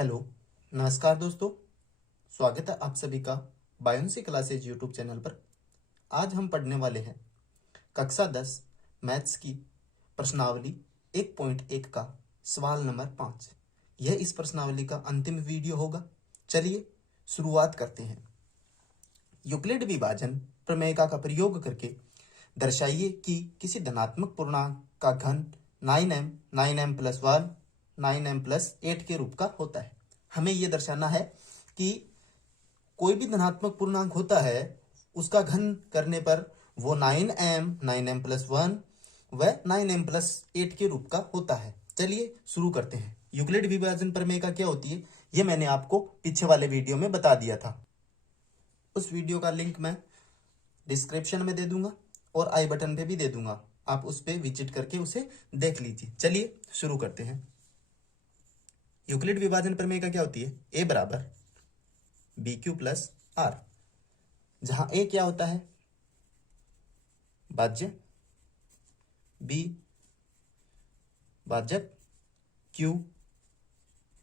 Hello, नमस्कार दोस्तों। स्वागत है आप सभी का बायोन्सी क्लासेज यूट्यूब चैनल पर। आज हम पढ़ने वाले हैं कक्षा 10 मैथ्स की प्रश्नावली 1.1 का सवाल नंबर 5। यह इस प्रश्नावली का अंतिम वीडियो होगा। चलिए शुरुआत करते हैं। यूक्लिड विभाजन प्रमेय का प्रयोग करके दर्शाइए कि किसी धनात्मक पूर्णांक का घन 9m 9m plus 1 9m plus 8 के रूप का होता है। हमें यह दर्शाना है कि कोई भी धनात्मक पूर्णांक होता है, उसका घन करने पर वो 9m 9m प्लस 1 व 9m प्लस 8 के रूप का होता है। चलिए शुरू करते हैं। यूक्लिड विभाजन प्रमेय का क्या होती है, यह मैंने आपको पीछे वाले वीडियो में बता दिया था। उस वीडियो का लिंक मैं डिस्क्रिप्शन में दे दूंगा और आई बटन पे भी दे दूंगा। आप उस पे विजिट करके उसे देख लीजिए। चलिए शुरू करते हैं। यूक्लिड विभाजन प्रमेय का क्या होती है, ए बराबर बी क्यू प्लस आर, जहां ए क्या होता है, भाज्य, बी भाजक, क्यू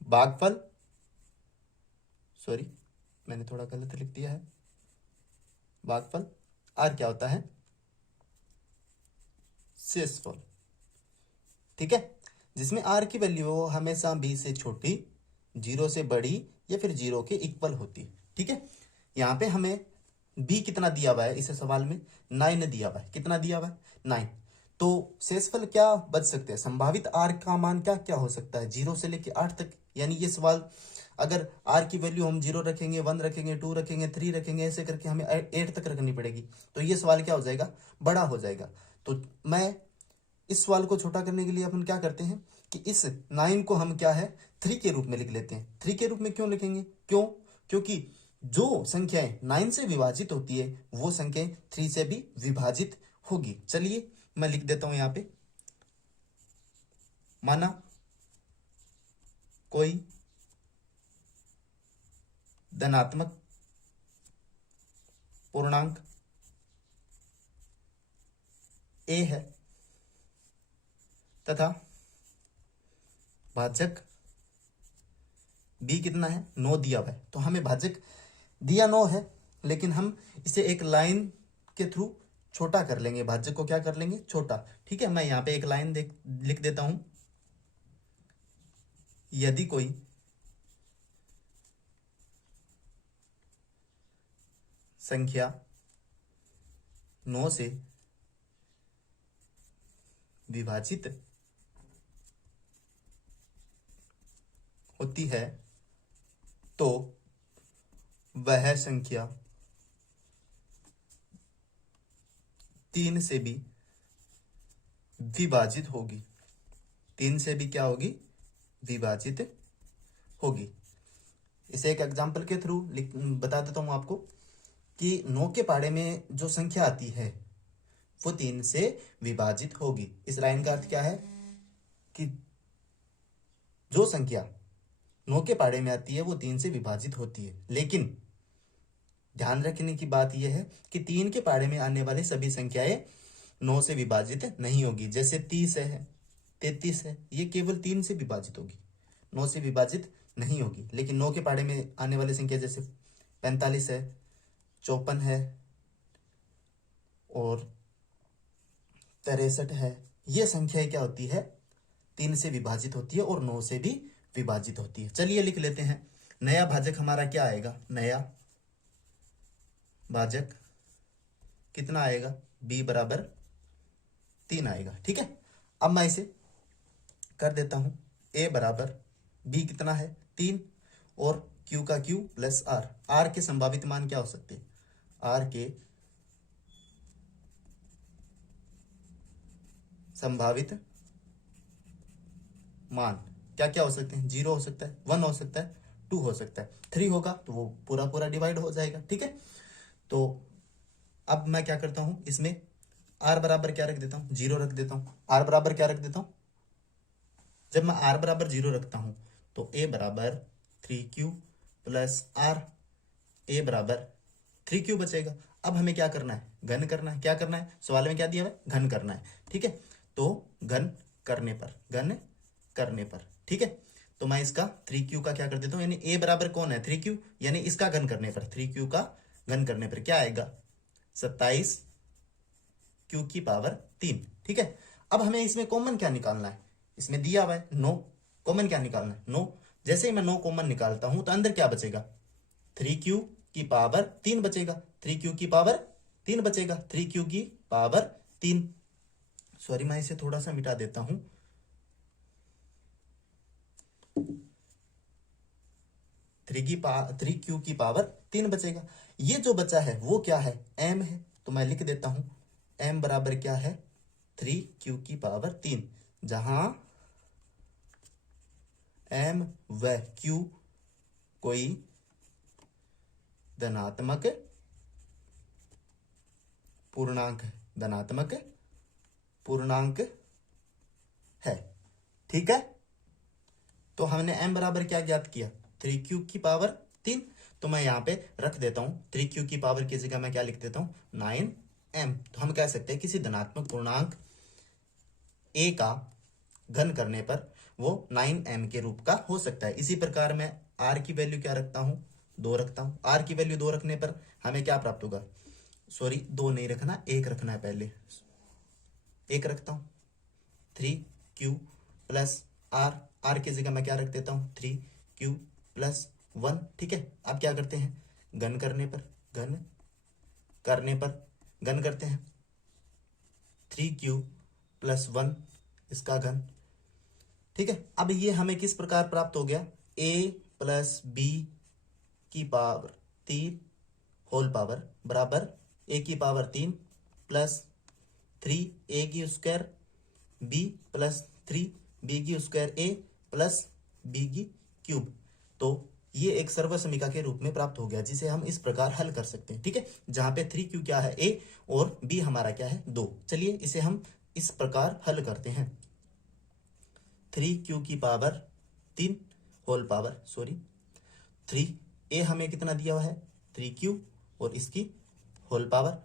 भागफल, सॉरी मैंने थोड़ा गलत लिख दिया है, भागफल, आर क्या होता है, शेषफल। ठीक है, जिसमें आर की वैल्यू हमेशा बी से छोटी, 0 से बड़ी या फिर 0 के इक्वल होती है। ठीक है, यहाँ पे हमें बी कितना दिया हुआ है, इस सवाल में 9 दिया हुआ है। कितना दिया हुआ है, 9। तो शेषफल क्या बच सकते हैं, संभावित आर का मान क्या क्या हो सकता है, 0 से लेकर 8 तक। यानी ये सवाल अगर आर की वैल्यू हम 0 रखेंगे, 1 रखेंगे, 2 रखेंगे, 3 रखेंगे, ऐसे करके हमें 8 तक रखनी पड़ेगी। तो ये सवाल क्या हो जाएगा, बड़ा हो जाएगा। तो मैं इस सवाल को छोटा करने के लिए अपन क्या करते हैं कि इस 9 को हम क्या है 3 के रूप में लिख लेते हैं। 3 के रूप में क्यों लिखेंगे, क्योंकि जो संख्याएं 9 से विभाजित होती है वो संख्याएं 3 से भी विभाजित होगी। चलिए मैं लिख देता हूं यहां पे, माना कोई धनात्मक पूर्णांक ए है तथा भाजक बी कितना है, 9 दिया हुआ है। तो हमें भाजक दिया 9 है, लेकिन हम इसे एक लाइन के थ्रू छोटा कर लेंगे। भाजक को क्या कर लेंगे, छोटा। ठीक है, मैं यहां पे एक लाइन लिख देता हूं। यदि कोई संख्या 9 से विभाजित होती है तो वह संख्या 3 से भी विभाजित होगी। 3 से भी क्या होगी, विभाजित होगी। इसे एक एग्जांपल के थ्रू बता देता हूं आपको कि 9 के पहाड़े में जो संख्या आती है वो 3 से विभाजित होगी। इस लाइन का अर्थ क्या है कि जो संख्या 9 के पहाड़े में आती है वो 3 से विभाजित होती है। लेकिन ध्यान रखने की बात यह है कि 3 के पहाड़े में आने वाली सभी संख्याएं 9 से विभाजित नहीं होगी। जैसे 30 है, 33 है, ये केवल 3 से विभाजित होगी, 9 से विभाजित नहीं होगी। लेकिन 9 के पहाड़े में आने वाली संख्या जैसे 45 है, 54 है और 63 है, ये संख्याएं क्या होती है, 3 से विभाजित होती है और 9 से भी विभाजित होती है। चलिए लिख लेते हैं। नया भाजक हमारा क्या आएगा, नया भाजक कितना आएगा, b बराबर 3 आएगा। ठीक है, अब मैं इसे कर देता हूं। a बराबर b कितना है, 3, और q का q प्लस r। r के संभावित मान क्या हो सकते हैं, r के संभावित मान क्या क्या हो सकते हैं, 0 हो सकता है, 1 हो सकता है, 2 हो सकता है, 3 होगा तो वो पूरा पूरा डिवाइड हो जाएगा। ठीक है, तो अब मैं क्या करता हूं, इसमें r बराबर क्या रख देता हूं, 0 रख देता हूं। r बराबर क्या रख देता हूं, जब मैं r बराबर 0 रखता हूं तो a बराबर 3q प्लस r, a बराबर 3q बचेगा। अब हमें क्या करना है, घन करना है। क्या करना है, सवाल में क्या दिया हुआ है, घन करना है। ठीक है, तो घन करने पर, ठीक है, तो मैं इसका 3q का क्या कर देता हूँ, यानी a बराबर कौन है 3q, यानी इसका घन करने पर 3q का घन करने पर क्या आएगा 27q की पावर 3। ठीक है, अब हमें इसमें कॉमन क्या निकालना है, इसमें दिया हुआ है 9, कॉमन क्या निकालना है 9। जैसे ही मैं 9 कॉमन निकालता हूं तो अंदर क्या बचेगा 3q की पावर 3 बचेगा, 3q की पावर 3 बचेगा, 3q की पावर 3। सॉरी मैं इसे थोड़ा सा मिटा देता हूं, 3q की पावर 3 बचेगा। ये जो बचा है वो क्या है m है, तो मैं लिख देता हूं m बराबर क्या है 3q की पावर 3, जहां m व q कोई धनात्मक पूर्णांक है, धनात्मक पूर्णांक है। ठीक है, तो हमने m बराबर क्या ज्ञात किया 3q की पावर 3, तो मैं यहां पे रख देता हूं 3q की पावर की जगह मैं क्या लिख देता हूं 9m। तो हम कह सकते हैं किसी धनात्मक पूर्णांक a का घन करने पर वो 9m के रूप का हो सकता है। इसी प्रकार मैं r की वैल्यू क्या रखता हूं 2 रखता हूं, r की वैल्यू 2 रखने पर हमें क्या प्राप्त होगा, सॉरी 2 नहीं रखना 1 रखना है, पहले 1 रखता हूं 3q प्लस r की जगह मैं क्या रख देता हूं 3q प्लस 1। ठीक है, अब क्या करते हैं घन करने पर घन करते हैं 3q प्लस 1 इसका घन। ठीक है, अब ये हमें किस प्रकार प्राप्त हो गया a प्लस बी की पावर 3 होल पावर बराबर a की पावर 3 प्लस 3a की स्क्वायर b प्लस 3b की स्क्वायर a प्लस b की क्यूब। तो ये एक सर्वसमीका के रूप में प्राप्त हो गया, जिसे हम इस प्रकार हल कर सकते हैं। ठीक है, जहां पे 3q क्या है a और b हमारा क्या है 2। चलिए इसे हम इस प्रकार हल करते हैं 3q की पावर 3 होल पावर 3a हमें कितना दिया हुआ है 3q और इसकी होल पावर,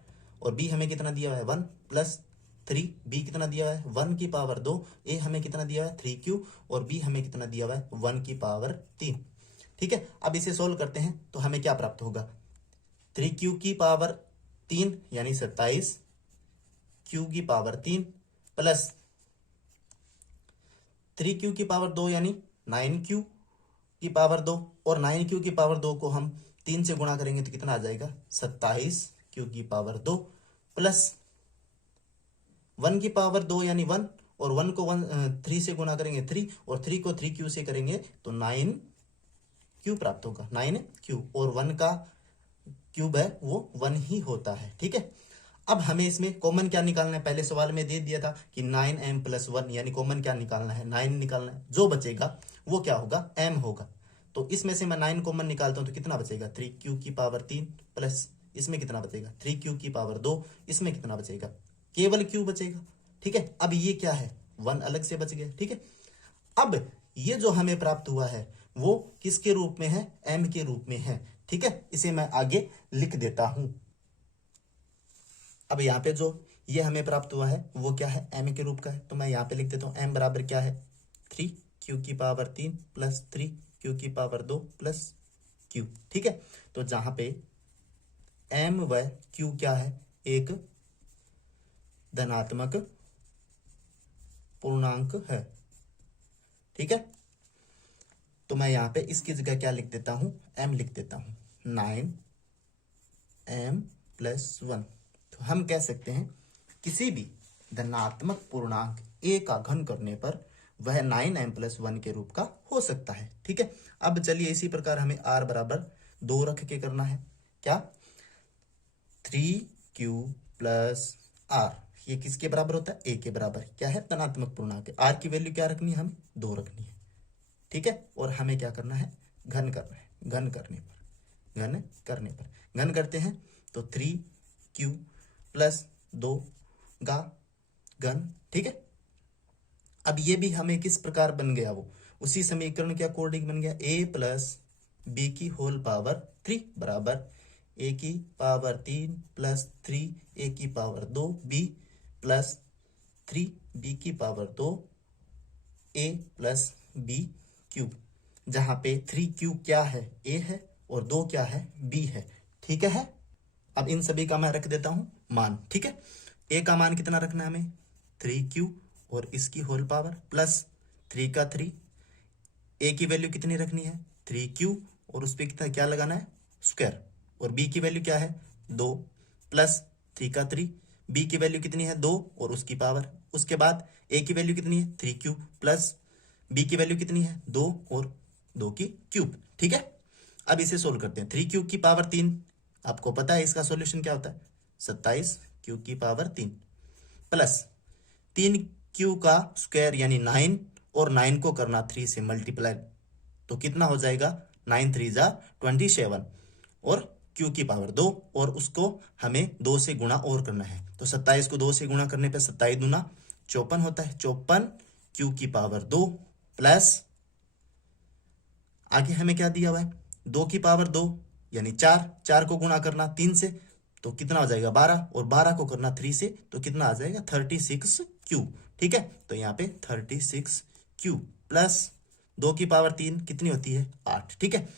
और b हमें कितना दिया हुआ है 1 प्लस 3b कितना दिया हुआ है 1 की पावर 2, a हमें कितना दिया हुआ है 3q और b हमें कितना दिया हुआ है 1 की पावर 3। ठीक है, अब इसे सोल्व करते हैं तो हमें क्या प्राप्त होगा 3q की पावर 3 यानी 27 q की पावर 3 प्लस 3q की पावर 2 यानी 9q की पावर 2, और 9q की पावर 2 को हम 3 से गुणा करेंगे तो कितना आ जाएगा 27q की पावर 2 प्लस 1 की पावर 2 यानी 1, और 1 को 3 से गुणा करेंगे 3, और 3 को 3q से करेंगे तो 9q प्राप्त होगा 9q, और 1 का क्यूब है वो 1 ही होता है। ठीक है, अब हमें इसमें कॉमन क्या निकालना है, पहले सवाल में दे दिया था कि 9m प्लस 1, यानी कॉमन क्या निकालना है 9 निकालना है, जो बचेगा वो क्या होगा m होगा। तो इसमें से मैं 9 कॉमन निकालता हूं तो कितना बचेगा 3q की पावर 3 प्लस इसमें कितना बचेगा 3q की पावर 2, इसमें कितना बचेगा केवल q बचेगा। ठीक है, अब ये क्या है 1 अलग से बच गया। ठीक है, अब ये जो हमें प्राप्त हुआ है वो किसके रूप में है m के रूप में है। ठीक है, इसे मैं आगे लिख देता हूं। अब यहाँ पे जो ये हमें प्राप्त हुआ है वो क्या है m के रूप का है, तो मैं यहाँ पे लिख देता हूँ m बराबर क्या है 3q की पावर 3 प्लस 3q की पावर 2 प्लस q। ठीक है, तो जहां पे m व q क्या है एक धनात्मक पूर्णांक है। ठीक है, तो मैं यहाँ पे इसकी जगह क्या लिख देता हूं m लिख देता हूं 9m प्लस 1। तो हम कह सकते हैं किसी भी धनात्मक पूर्णांक a का घन करने पर वह 9m प्लस 1 के रूप का हो सकता है। ठीक है, अब चलिए इसी प्रकार हमें r बराबर 2 रख के करना है, क्या 3q प्लस r, ये किसके बराबर होता है a के बराबर, क्या है धनात्मक पूर्णांक है, r की वैल्यू क्या रखनी है हमें 2 रखनी है। ठीक है, और हमें क्या करना है घन करना है, घन करते हैं तो 3q प्लस 2 का घन। ठीक है, अब ये भी हमें किस प्रकार बन गया वो उसी समीकरण के अकॉर्डिंग बन गया a प्लस बी की होल पावर 3 बराबर a की पावर 3 प्लस 3a की पावर 2 b प्लस 3b की power 2 a plus b cube, जहां पे 3q क्या है, a है, और 2 क्या है, b है। ठीक है, अब इन सभी का मैं रख देता हूं मान। ठीक है, a का मान कितना रखना है हमें, 3q और इसकी होल पावर प्लस 3 का 3। a की वैल्यू कितनी रखनी है, 3q, और उस पर कितना क्या लगाना है, स्क्वायर। और b की वैल्यू क्या है, 2 प्लस 3 का 3। b की वैल्यू कितनी है, 2 और उसकी पावर। उसके बाद a की वैल्यू कितनी है, 3q प्लस b की वैल्यू कितनी है, 2 और 2 की क्यूब। ठीक है, अब इसे सोल्व करते हैं। 3q की पावर 3, आपको पता है इसका सॉल्यूशन क्या होता है, 27q की पावर 3 प्लस 3q का स्क्वायर यानी 9, और 9 को करना 3 से मल्टीप्लाई, तो कितना हो जाएगा, 9 3 जा 27, और q की पावर 2, और उसको हमें 2 से गुणा और करना है। तो 27 को 2 से गुणा करने पे 27 दूना 54 होता है, 54 q की पावर 2 प्लस आगे हमें क्या दिया हुआ है, 2 की पावर 2 यानी 4, 4 को गुणा करना 3 से तो कितना हो जाएगा 12, और 12 को करना 3 से तो कितना आ जाएगा 36q। ठीक है, तो यहाँ पे 36q प्लस 2 की पावर 3 कितनी होती है, 8। ठीक है,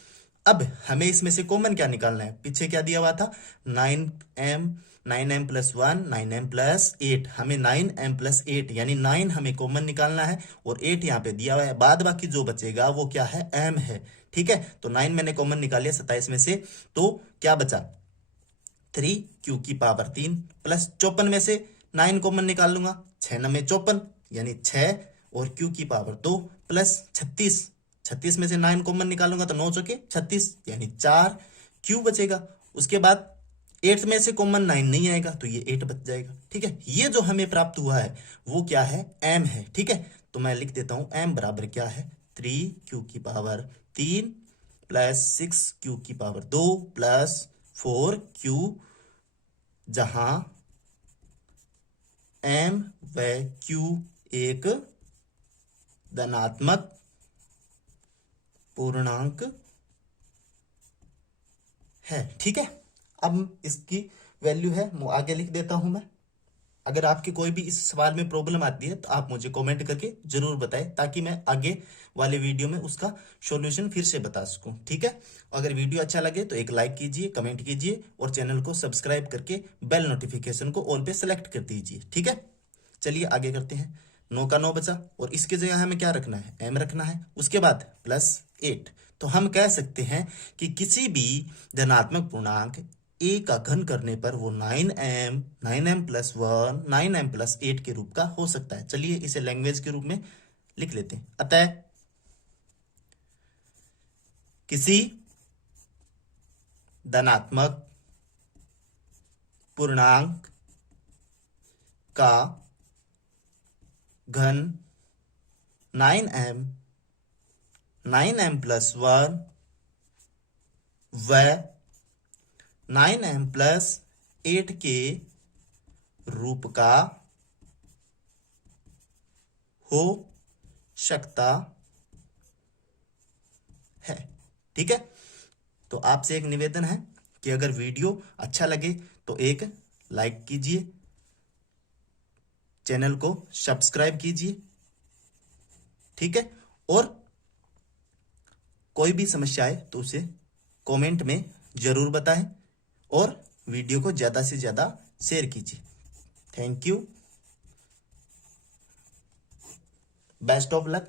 अब हमें इसमें से कॉमन क्या निकालना है, पीछे क्या दिया हुआ था, 9m प्लस 1 9m प्लस 8, हमें 9m प्लस 8 यानी 9 हमें कॉमन निकालना है, और 8 यहाँ पे दिया हुआ है, बाद बाकी जो बचेगा वो क्या है, m है। ठीक है, तो 9 मैंने कॉमन निकाल लिया 27 में से, तो क्या बचा, 3q की पावर 3 प्लस 54 में से 9 कॉमन निकाल लूंगा, 6 9 में 54 यानी 6, और q की पावर 2 प्लस 36, 36 में से 9 कॉमन निकालूंगा तो 9 चौके 36 यानी 4 q बचेगा। उसके बाद 8 में से कॉमन 9 नहीं आएगा तो ये 8 बच जाएगा। ठीक है, ये जो हमें प्राप्त हुआ है वो क्या है, m है। ठीक है, तो मैं लिख देता हूं m बराबर क्या है, 3q की पावर 3 प्लस 6q की पावर 2 प्लस 4q, जहां m व q एक धनात्मक पूर्णांक है। ठीक है, अब इसकी वैल्यू है वो आगे लिख देता हूं मैं। अगर आपकी कोई भी इस सवाल में प्रॉब्लम आती है तो आप मुझे कमेंट करके जरूर बताएं, ताकि मैं आगे वाले वीडियो में उसका सॉल्यूशन फिर से बता सकूं। ठीक है, अगर वीडियो अच्छा लगे तो एक लाइक कीजिए, कमेंट कीजिए, और चैनल को सब्सक्राइब करके बेल नोटिफिकेशन को ऑल पे सेलेक्ट कर दीजिए। ठीक है, चलिए आगे करते हैं। 9 का 9 बचा, और इसके जगह हमें क्या रखना है, m रखना है। उसके बाद प्लस 8, तो हम कह सकते हैं कि किसी भी धनात्मक पूर्णांक a का घन करने पर वो 9m प्लस 1 9m प्लस 8 के रूप का हो सकता है। चलिए इसे लैंग्वेज के रूप में लिख लेते हैं। अतः किसी धनात्मक पूर्णांक का घन 9m प्लस 1 व 9m प्लस 8 के रूप का हो सकता है। ठीक है, तो आपसे एक निवेदन है कि अगर वीडियो अच्छा लगे तो एक लाइक कीजिए, चैनल को सब्सक्राइब कीजिए। ठीक है, और कोई भी समस्या है तो उसे कमेंट में जरूर बताएं, और वीडियो को ज्यादा से ज्यादा शेयर कीजिए। Thank you, best of luck.